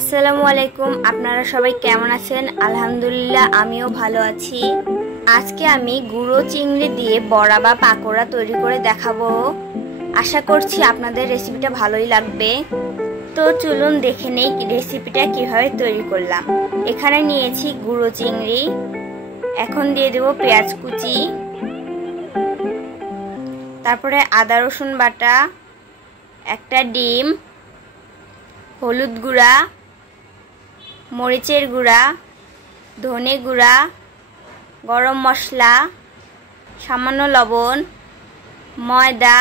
আসসালামু আলাইকুম। আপনারা সবাই কেমন আছেন? আলহামদুলিল্লাহ আমিও ভালো আছি। আজকে আমি গুঁড়ো চিংড়ি দিয়ে বড়া বা পাকোড়া তৈরি করে দেখাবো। আশা করছি আপনাদের রেসিপিটা ভালোই লাগবে। তো চলুন দেখে নেই রেসিপিটা কিভাবে তৈরি করলাম। এখানে নিয়েছি গুঁড়ো চিংড়ি, এখন দিয়ে দেব পেঁয়াজ কুচি, তারপরে আদা রসুন বাটা, একটা ডিম, হলুদ গুঁড়া, মরিচের গুঁড়া, ধনে গুঁড়া, গরম মশলা, সামান্য লবণ, ময়দা।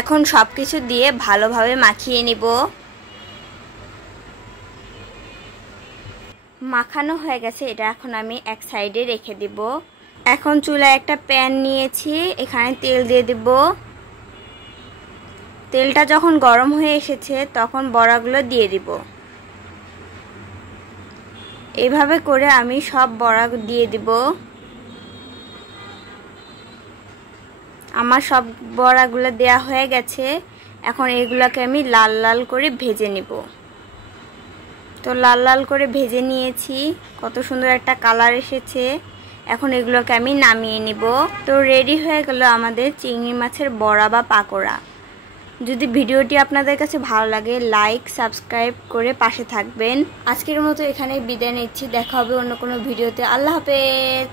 এখন সব কিছু দিয়ে ভালোভাবে মাখিয়ে নিব। মাখানো হয়ে গেছে, এটা এখন আমি এক সাইডে রেখে দিব। এখন চুলায় একটা প্যান নিয়েছি, এখানে তেল দিয়ে দেব। তেলটা যখন গরম হয়ে এসেছে তখন বড়াগুলো দিয়ে দিব। এভাবে করে আমি সব বড়া দিয়ে দিব। আমার সব বড়াগুলো দেয়া হয়ে গেছে। এখন এগুলোকে আমি লাল লাল করে ভেজে নিব। তো লাল লাল করে ভেজে নিয়েছি, কত সুন্দর একটা কালার এসেছে। এখন এগুলোকে আমি নামিয়ে নিব। তো রেডি হয়ে গেল আমাদের চিংড়ি মাছের বড়া বা পাকোড়া। যদি ভিডিওটি আপনাদের কাছে ভালো লাগে লাইক সাবস্ক্রাইব করে পাশে থাকবেন। আজকের মতো এখানে বিদায় নিচ্ছি, দেখা হবে অন্য কোনো ভিডিওতে। আল্লাহ হাফেজ।